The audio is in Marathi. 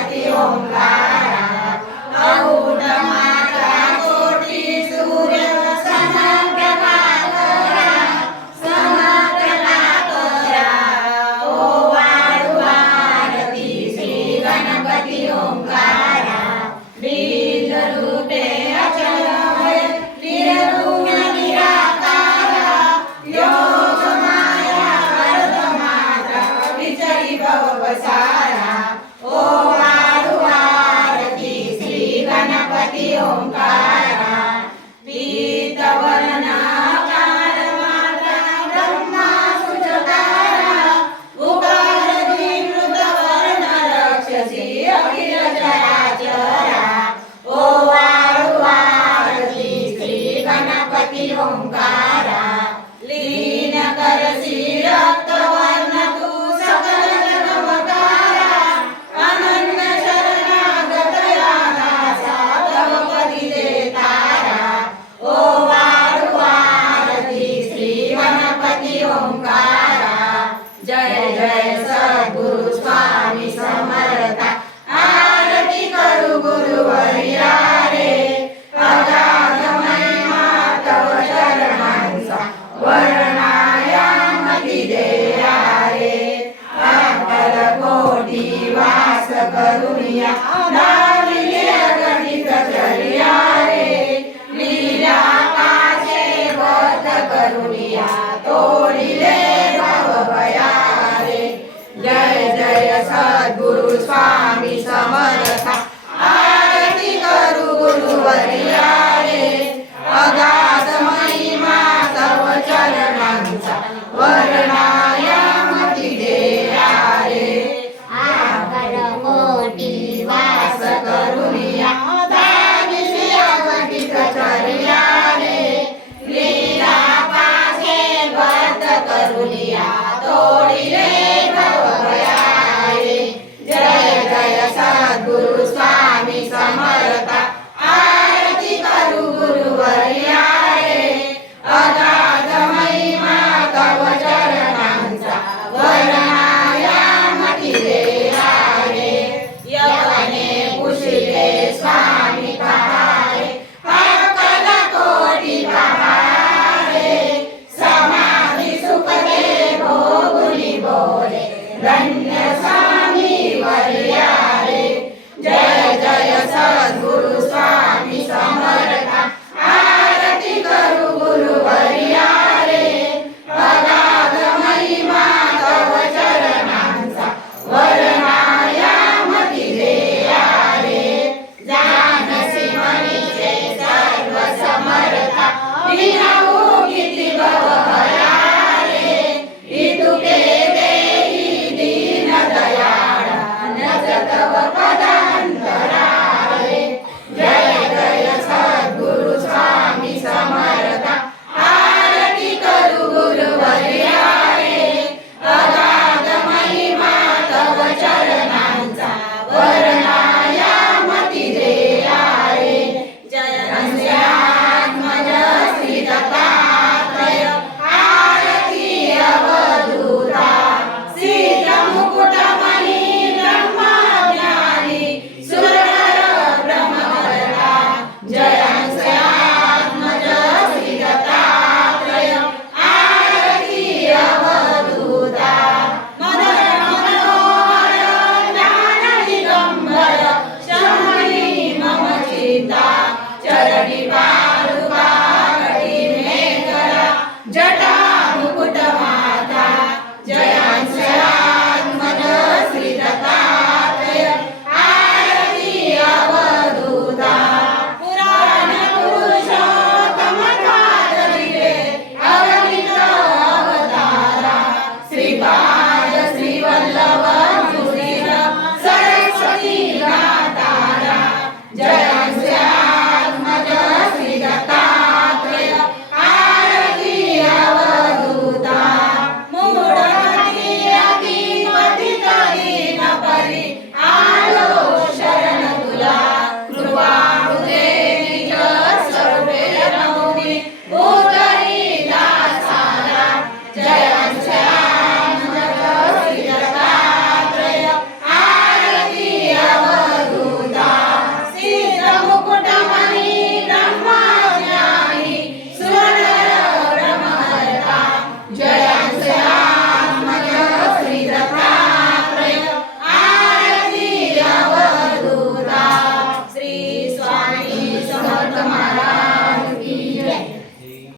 गणपती ओंकारा अगुण माता कोटी सूर्य समप्रभाकरा समप्रभाकरा ओ वाळुवारती श्री गणपती ओंकारा बीज रूपे अचलमय निर्गुण निराकारा योग माया वर्धमात्रा विचरी भवसारा ओ वाळुवारती श्री गणपती ओंकारा पीतवर्णाकार माता ब्रह्मा सुचकारा उकार द्विवृत वर्ण रक्षसी अखिल चराचरा ओ वाळुवारती श्री गणपती ओंकारा लीन करसी रक्तवर्ण तू सकल जगमकारा अनन्य शरणागत यानासा तव पदी देतारा ओ वाळुवारती श्री गणपती ओंकारा जय जय सद्गुरु स्वामी समर्था आरती करू गुरुवर्या रे अगाध महिमा तव चरणांचा वर्णायामती देया रे अकल कोटी वास करुनिया दाविले गणित चर्या रे लीला पाचे बद्ध करुनिया तोडिले भव भया रे जय जय सद्गुरु स्वामी समर्था आरती करू गुरुवर्या रे अगा